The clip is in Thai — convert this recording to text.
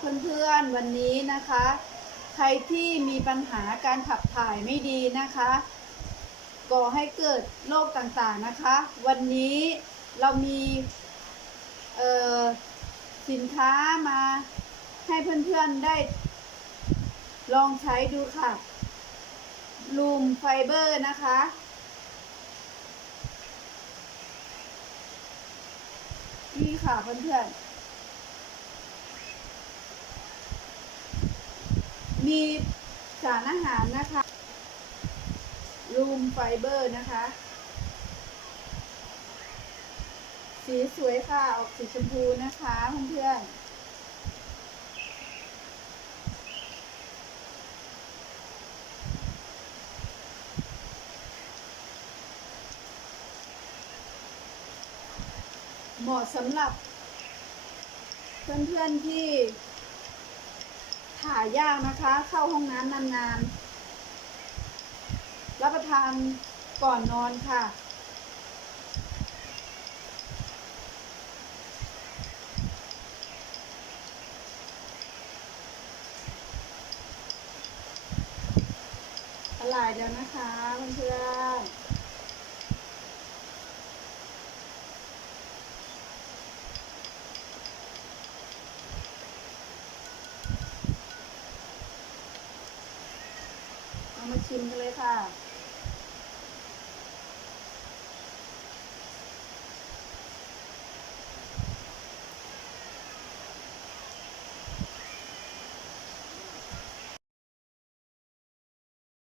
เพื่อนๆวันนี้นะคะ ใครที่มีปัญหาการขับถ่ายไม่ดีนะคะก่อให้เกิดโรคต่างๆนะคะ วันนี้เรามีสินค้ามาให้เพื่อนๆได้ลองใช้ดูค่ะลูมไฟเบอร์นะคะ นี่ค่ะเพื่อนๆ มีสารอาหารนะคะรูมไฟเบอร์นะคะ สีสวยค่ะ ออกสีชมพูนะคะเพื่อนๆเหมาะสำหรับเพื่อนๆที่ ถ่ายยากนะคะ เข้าห้องน้ำนานๆ รับประทานก่อนนอนค่ะ ละลายแล้วนะคะเพื่อนๆ เอามาชิมกันเลยค่ะ